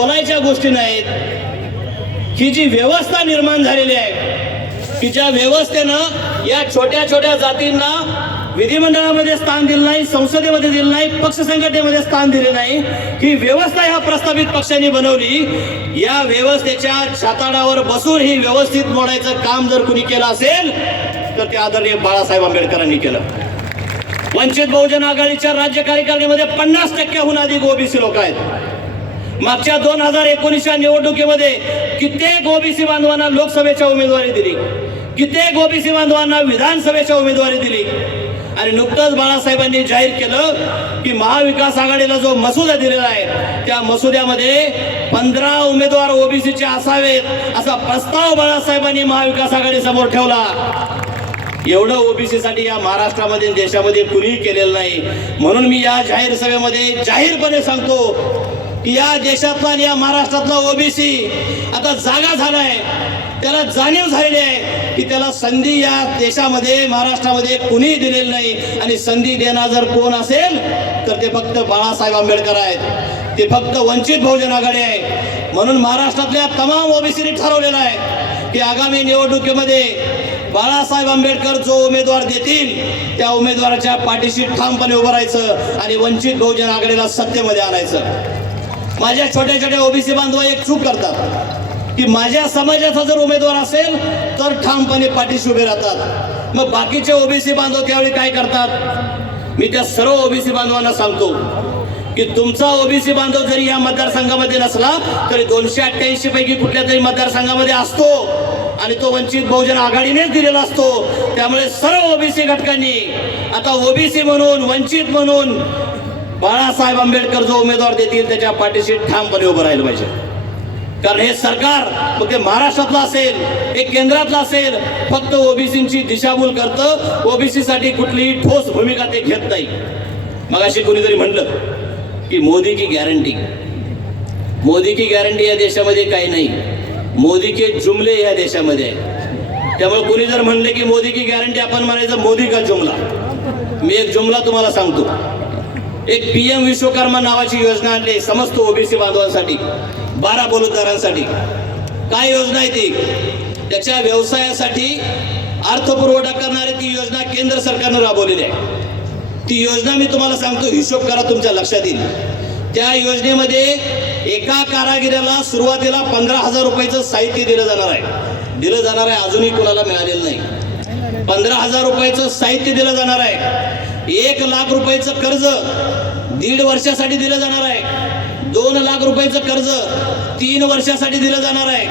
बोलायच्या गोष्टी नाहीत. ही जी व्यवस्था निर्माण झालेली आहे की ज्या व्यवस्थेनं या छोट्या छोट्या जातींना विधिमंडळामध्ये स्थान दिलं नाही संसदेमध्ये दिलं नाही पक्ष संघटनेमध्ये स्थान दिले नाही ही व्यवस्था ह्या प्रस्तावित पक्षांनी बनवली. या व्यवस्थेच्या छाताडावर बसून ही व्यवस्थित मोडायचं काम जर कुणी केलं असेल तर ते आदरणीय बाळासाहेब आंबेडकरांनी केलं. वंचित बहुजन आघाडीच्या राज्य कार्यकारिणीमध्ये पन्नास टक्क्याहून अधिक ओबीसी लोक आहेत. मागच्या दोन हजार एकोणीसच्या निवडणुकीमध्ये कित्येक ओबीसी बांधवांना लोकसभेच्या उमेदवारी दिली. कित्येक ओबीसी बांधवांना विधानसभेच्या उमेदवारी दिली. आणि नुकतंच बाळासाहेबांनी जाहीर केलं की महाविकास आघाडीला जो मसुदा दिलेला आहे त्या मसुद्यामध्ये पंधरा उमेदवार ओबीसीचे असावेत असा प्रस्ताव बाळासाहेबांनी महाविकास आघाडी समोर ठेवला. एवढं ओबीसीसाठी या महाराष्ट्रामध्ये देशामध्ये कुणीही केलेलं नाही. म्हणून मी या जाहीर सभेमध्ये जाहीरपणे सांगतो या देशातला आणि या महाराष्ट्रातला ओबीसी आता जागा झालाय. त्याला जाणीव झालेली आहे की त्याला संधी या देशामध्ये महाराष्ट्रामध्ये कुणीही दिलेली नाही. आणि संधी देणार जर कोण असेल तर ते फक्त बाळासाहेब आंबेडकर आहेत. ते फक्त वंचित बहुजन आघाडी आहे. म्हणून महाराष्ट्रातल्या तमाम ओबीसीने ठरवलेलं आहे की आगामी निवडणुकीमध्ये बाळासाहेब आंबेडकर जो उमेदवार देतील त्या उमेदवाराच्या पाठीशी ठामपणे उभं राहायचं आणि वंचित बहुजन आघाडीला सत्तेमध्ये आणायचं. माझ्या छोट्या छोट्या ओबीसी बांधव एक चूक करतात. की माझ्या समाजाचा जर उमेदवार असेल तर ठामपणे पाठीशी उभे राहतात. मग बाकीचे ओबीसी बांधव त्यावेळी काय करतात? मी त्या सर्व ओबीसी बांधवांना सांगतो की तुमचा ओबीसी बांधव जरी या मतदारसंघामध्ये नसला तरी दोनशे अठ्ठ्याऐंशी पैकी कुठल्या तरी मतदारसंघामध्ये असतो. आणि तो वंचित बहुजन आघाडीनेच दिलेला असतो. त्यामुळे सर्व ओबीसी घटकांनी आता ओबीसी म्हणून वंचित म्हणून बाळासाहेब आंबेडकर जो उमेदवार देतील त्याच्या पाठीशी ठामपणे उभं राहिलं पाहिजे. कारण हे सरकार मग ते महाराष्ट्रातलं असेल हे केंद्रातलं असेल फक्त ओबीसीची दिशाभूल करतं ओबीसी साठी कुठलीही ठोस भूमिका ते घेत नाही. मग अशी कोणीतरी म्हणलं की मोदी की गॅरंटी मोदी की गॅरंटी या देशामध्ये काही नाही. मोदी के जुमले या देशामध्ये आहे. त्यामुळे कोणी जर म्हणले की मोदी की गॅरंटी आपण म्हणायचं मोदी का जुमला? मी एक जुमला तुम्हाला सांगतो. एक पी एम विश्वकर्मा नावाची योजना आणली समस्त ओबीसी बांधवांसाठी बारा बलुतदारांसाठी. काय योजना आहे ती? त्याच्या व्यवसायासाठी अर्थपुरवठा करणारी ती योजना केंद्र सरकारनं राबवलेली आहे. ती योजना मी तुम्हाला सांगतो हिशोब करा तुमच्या लक्षात येईल. त्या योजनेमध्ये एका कारागिराला सुरुवातीला पंधरा हजार रुपयाचं साहित्य दिलं जाणार आहे. दिलं जाणार आहे अजूनही कोणाला मिळालेलं नाही. पंधरा हजार रुपयाचं साहित्य दिलं जाणार आहे. एक लाख रुपयाचं कर्ज दीड वर्षासाठी दिलं जाणार आहे. दोन लाख रुपयाचं कर्ज तीन वर्षासाठी दिलं जाणार आहे.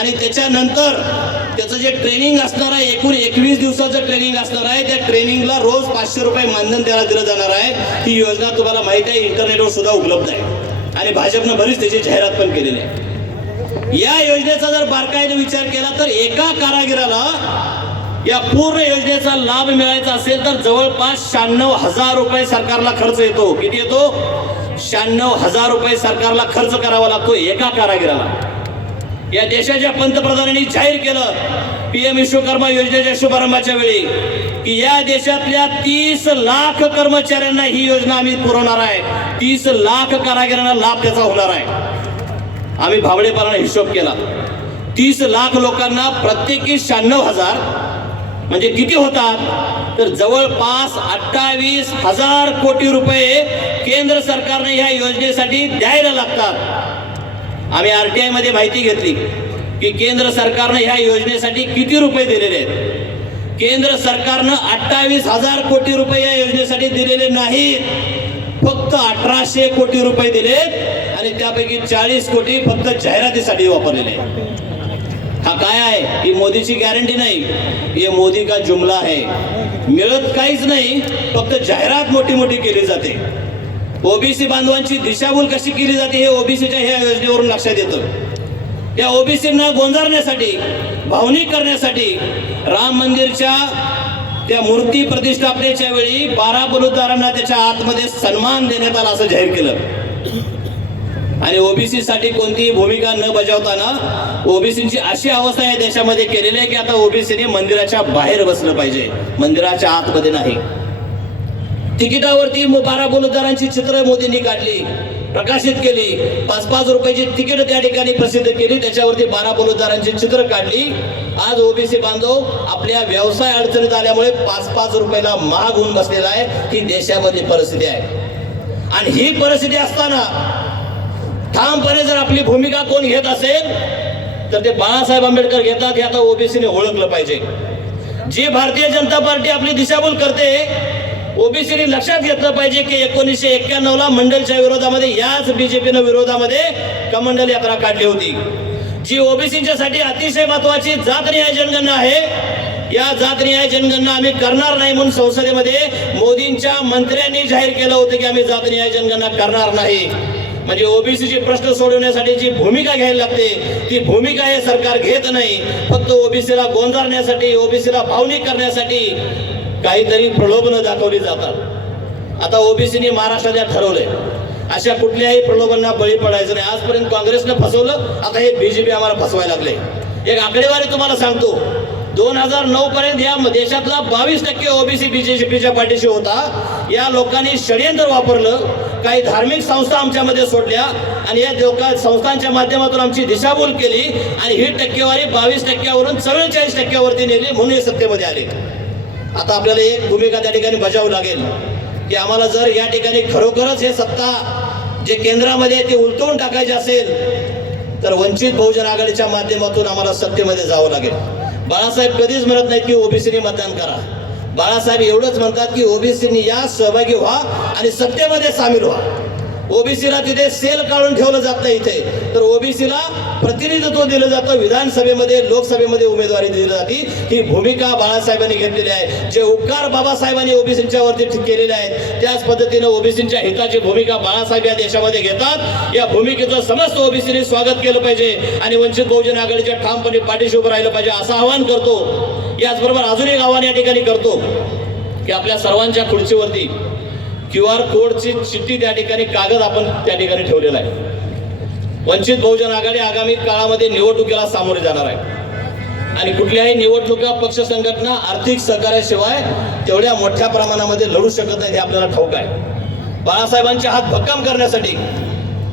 आणि त्याच्यानंतर त्याचं जे ट्रेनिंग असणार आहे एकूण एकवीस दिवसाचं ट्रेनिंग असणार आहे त्या ट्रेनिंगला रोज पाचशे रुपये मानधन त्याला दिलं जाणार आहे. ही योजना तुम्हाला माहिती आहे इंटरनेटवर सुद्धा उपलब्ध आहे. आणि भाजपनं बरीच त्याची जाहिरात पण केलेली आहे. या योजनेचा जर बारकाईने विचार केला तर एका कारागिराला या पूर्ण योजनेचा लाभ मिळायचा असेल तर जवळपास शहाण्णव हजार रुपये सरकारला खर्च येतो. किती येतो? शहाण्णव हजार रुपये सरकारला खर्च करावा लागतो एका कारागिराला. या देशाच्या पंतप्रधानांनी जाहीर केलं पी एम विश्वकर्मा योजनेच्या शुभारंभाच्या वेळी की या देशातल्या तीस लाख कर्मचाऱ्यांना ही योजना आम्ही पुरवणार आहे. तीस लाख कारागिरांना लाभ त्याचा होणार आहे. आम्ही भावडेपणाने हिशोब केला. तीस लाख लोकांना प्रत्येकी शहाण्णव हजार म्हणजे किती होतात? तर जवळपास अठ्ठावीस हजार कोटी रुपये केंद्र सरकारने ह्या योजनेसाठी द्यायला लागतात. आम्ही आर टी आयमध्ये माहिती घेतली की केंद्र सरकारनं ह्या योजनेसाठी किती रुपये दिलेले आहेत? केंद्र सरकारनं अठ्ठावीस हजार कोटी रुपये या योजनेसाठी दिलेले नाहीत. फक्त अठराशे कोटी रुपये दिलेत आणि त्यापैकी चाळीस कोटी फक्त जाहिरातीसाठी वापरलेले आहेत. हा काय आहे? ही मोदीची गॅरंटी नाही. हे मोदी का जुमला आहे? मिळत काहीच नाही फक्त जाहिरात मोठी मोठी केली जाते. ओबीसी बांधवांची दिशाभूल कशी केली जाते हे ओबीसीच्या ह्या योजनेवरून लक्षात येतं. या ओबीसींना गोंजारण्यासाठी भावनिक करण्यासाठी राम मंदिरच्या त्या मूर्ती प्रतिष्ठापनेच्या वेळी बारा बलुतारांना त्याच्या आतमध्ये सन्मान देण्यात आला असं जाहीर केलं. आणि ओबीसी साठी कोणतीही भूमिका न बजावताना ओबीसीची अशी अवस्था या देशामध्ये केलेली आहे की आता ओबीसीने मंदिराच्या बाहेर बसलं पाहिजे. मंदिराच्या आतमध्ये नाही. तिकिटावरती बारा बलुतदारांची चित्र मोदींनी काढली प्रकाशित केली. पाच पाच रुपयाची तिकीट त्या ठिकाणी प्रसिद्ध केली त्याच्यावरती बारा बलुतदारांची चित्र काढली. आज ओबीसी बांधव आपल्या व्यवसाय अडचणीत आल्यामुळे पाच पाच रुपयाला महाग होऊन बसलेला आहे. ही देशामध्ये परिस्थिती आहे. आणि ही परिस्थिती असताना ठामपणे जर आपली भूमिका कोण घेत असेल तर ते बाळासाहेब आंबेडकर घेतात हे आता ओबीसीने ओळखलं पाहिजे. जी भारतीय जनता पार्टी आपली दिशाभूल करते ओबीसीने लक्षात घेतलं पाहिजे की एकोणीसशे एक्क्याण्णव ला मंडलच्या विरोधामध्ये याच बीजेपीनं विरोधामध्ये कमंडल यात्रा काढली होती. जी ओबीसीच्या साठी अतिशय महत्वाची जातनिहाय जनगणना आहे या जातनिहाय जनगणना आम्ही करणार नाही म्हणून संसदेमध्ये मोदींच्या मंत्र्यांनी जाहीर केलं होतं की आम्ही जातनिहाय जनगणना करणार नाही. म्हणजे ओबीसीचे प्रश्न सोडवण्यासाठी जी भूमिका घ्यायला लागते ती भूमिका हे सरकार घेत नाही. फक्त ओबीसीला गोंधळण्यासाठी ओबीसीला भावनिक करण्यासाठी काहीतरी प्रलोभनं दाखवली जातात. आता ओबीसीने महाराष्ट्रात ठरवलंय. अशा कुठल्याही प्रलोभनांना बळी पडायचं नाही. आजपर्यंत काँग्रेसनं फसवलं आता हे बीजेपी आम्हाला फसवायला लागले. एक आकडेवारी तुम्हाला सांगतो. दोन हजार नऊ पर्यंत या देशातला बावीस टक्के ओबीसी बीजेपीच्या पाठीशी होता. या लोकांनी षडयंत्र वापरलं. काही धार्मिक संस्था आमच्यामध्ये सोडल्या आणि या लोका संस्थांच्या माध्यमातून आमची दिशाभूल केली आणि ही टक्केवारी बावीस टक्क्यावरून चव्वेचाळीस टक्क्यावरती नेली म्हणून हे सत्तेमध्ये आले. आता आपल्याला एक भूमिका त्या ठिकाणी बजावं लागेल की आम्हाला जर या ठिकाणी खरोखरच हे सत्ता जे केंद्रामध्ये ते उलटवून टाकायचे असेल तर वंचित बहुजन आघाडीच्या माध्यमातून आम्हाला सत्तेमध्ये जावं लागेल. बाळासाहेब कधीच म्हणत नाहीत की ओबीसीने मतदान करा. बाळासाहेब एवढंच म्हणतात की ओबीसीनी या सहभागी व्हा आणि सत्तेमध्ये सामील व्हा. ओबीसीला तिथे सेल काढून ठेवलं जात नाही इथे. तर ओबीसीला प्रतिनिधित्व दिलं जातं. विधानसभेमध्ये लोकसभेमध्ये उमेदवारी दिली जाते. ही भूमिका बाळासाहेबांनी घेतलेली आहे. जे उपकार बाबासाहेबांनी ओबीसींच्या वरती केलेले आहेत त्याच पद्धतीनं ओबीसींच्या हिताची भूमिका बाळासाहेब या देशामध्ये घेतात. या भूमिकेचं समस्त ओबीसीने स्वागत केलं पाहिजे आणि वंचित बहुजन आघाडीच्या ठामपणे पाठीशी उभं राहिलं पाहिजे असं आवाहन करतो. याचबरोबर अजून एक आव्हान या ठिकाणी करतो की आपल्या सर्वांच्या खुर्चीवरती क्यू आर कोडची चिठ्ठी त्या ठिकाणी कागद आपण त्या ठिकाणी ठेवलेला आहे. वंचित बहुजन आघाडी आगामी काळामध्ये निवडणुकीला सामोरे जाणार आहे. आणि कुठल्याही निवडणुका पक्ष संघटना आर्थिक सहकार्याशिवाय तेवढ्या मोठ्या प्रमाणामध्ये लढू शकत नाही हे आपल्याला ठाऊक आहे. बाळासाहेबांचे हात भक्कम करण्यासाठी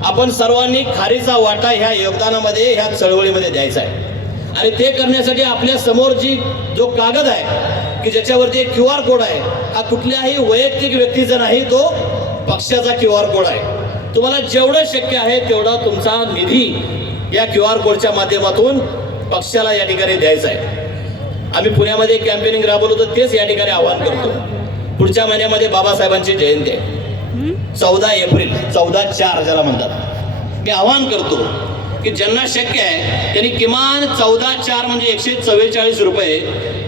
आपण सर्वांनी खारीचा वाटा ह्या योगदानामध्ये ह्या चळवळीमध्ये द्यायचा आहे. आणि ते करण्यासाठी आपल्यासमोर जी जो कागद आहे की ज्याच्यावरती एक क्यू आर कोड आहे हा कुठल्याही वैयक्तिक व्यक्तीचा नाही तो पक्षाचा क्यू आर कोड आहे. तुम्हाला जेवढं शक्य आहे तेवढा तुमचा निधी या क्यू आर कोडच्या माध्यमातून पक्षाला या ठिकाणी द्यायचा आहे. आम्ही पुण्यामध्ये कॅम्पेनिंग राबवलं होतं तेच या ठिकाणी आवाहन करतो. पुढच्या महिन्यामध्ये बाबासाहेबांची जयंती आहे. चौदा एप्रिल चौदा चार ज्याला म्हणतात. मी आवाहन करतो की ज्यांना शक्य आहे त्यांनी किमान चौदा चार म्हणजे एकशे चव्वेचाळीस रुपये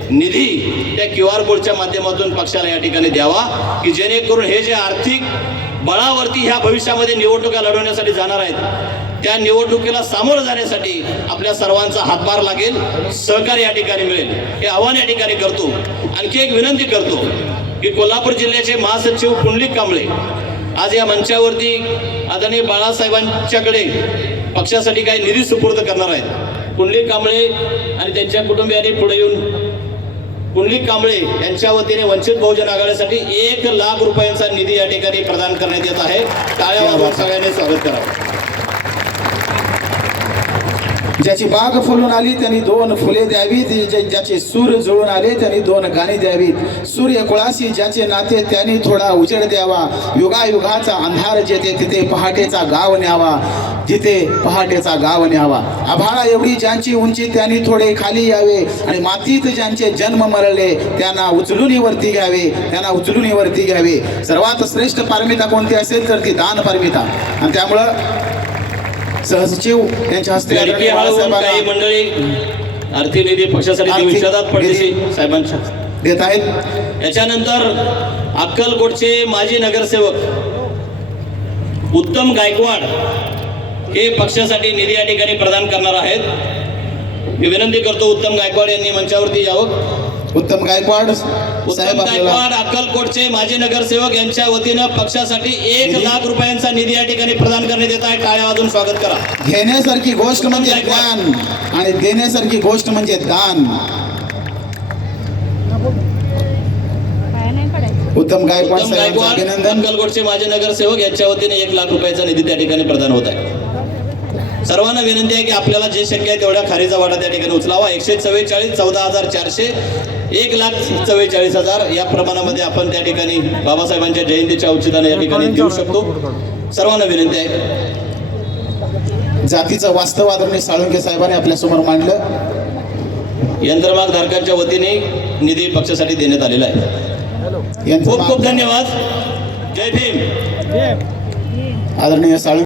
निधी त्या क्यू आर कोडच्या माध्यमातून पक्षाला या ठिकाणी द्यावा की जेणेकरून हे जे आर्थिक बळावरती ह्या भविष्यामध्ये निवडणुका लढवण्यासाठी जाणार आहेत त्या निवडणुकीला सामोरं जाण्यासाठी आपल्या सर्वांचा हातभार लागेल सहकार्य या ठिकाणी मिळेल. हे आव्हान या ठिकाणी करतो. आणखी एक विनंती करतो की कोल्हापूर जिल्ह्याचे महासचिव पुंडलिक कांबळे आज या मंचावरती आदरणीय बाळासाहेबांच्याकडे पक्षासाठी काही निधी सुपूर्द करणार आहेत. कुंडली कांबळे आणि त्यांच्या कुटुंबियांनी पुढे येऊन कुंडली कांबळे यांच्या वतीने वंचित बहुजन आघाडीसाठी एक लाख रुपयांचा निधी या ठिकाणी प्रदान करण्यात येत आहे. टाळ्या सगळ्यांनी स्वागत करावं. ज्याची बाग फुलून आली त्यांनी दोन फुले द्यावीत. ज्याचे सूर जुळून आले त्यांनी दोन गाणी द्यावीत. सूर्य कुळाशी ज्याचे नाते त्यांनी थोडा उजेड द्यावा. युगायुगाचा अंधार जेथे तिथे पहाटेचा गाव न्यावा. जिथे पहाटेचा गाव न्यावा. आभाळा एवढी ज्यांची उंची त्यांनी थोडे खाली यावे. आणि मातीत ज्यांचे जन्म मरले त्यांना उचलूनीवरती घ्यावे. त्यांना उचलून वरती घ्यावे. सर्वात श्रेष्ठ पारमिता कोणती असेल तर ती दान पारमिता. आणि त्यामुळं सहसचिव यांच्या हस्ते काही मंडळी आर्थिक निधी पक्षासाठी पडदेशी निधी. साहेबांच्या देत आहेत. याच्यानंतर अक्कलकोटचे माजी नगरसेवक उत्तम गायकवाड हे पक्षासाठी निधी या ठिकाणी प्रदान करणार आहेत. मी विनंती करतो उत्तम गायकवाड यांनी मंचावरती यावं. उत्तम गायकवाड साहेब गायकवाड अक्कलकोटचे माजी नगरसेवक यांच्या वतीनं पक्षासाठी एक. लाख रुपयांचा निधी या ठिकाणी प्रदान करण्यात येत आहे. टाळ्या वाजून स्वागत करा. घेण्यासारखी गोष्ट म्हणजे ज्ञान आणि देण्यासारखी गोष्ट म्हणजे दान. उत्तम गायकवाड गायकवाड अभिनंदन. अक्कलकोटचे माजी नगरसेवक यांच्या वतीने एक लाख रुपयाचा निधी त्या ठिकाणी प्रदान होत आहे. सर्वांना विनंती आहे की आपल्याला जे शक्य आहे तेवढ्या खारीचा वाटा त्या ठिकाणी उचलावा. एकशे चव्वेचाळीस चौदा हजार चारशे एक लाख चव्वेचाळीस हजार या प्रमाणामध्ये आपण त्या ठिकाणी बाबासाहेबांच्या जयंतीच्या औचिताने या ठिकाणी देऊ शकतो. सर्वांना विनंती आहे. जातीचं वास्तव आदरणीय साळुंके साहेबांनी आपल्यासमोर मांडलं. यंत्रमाग धारकांच्या वतीने निधी पक्षासाठी देण्यात आलेला आहे. खूप खूप धन्यवाद. जय भीम. आदरणीय साळुंके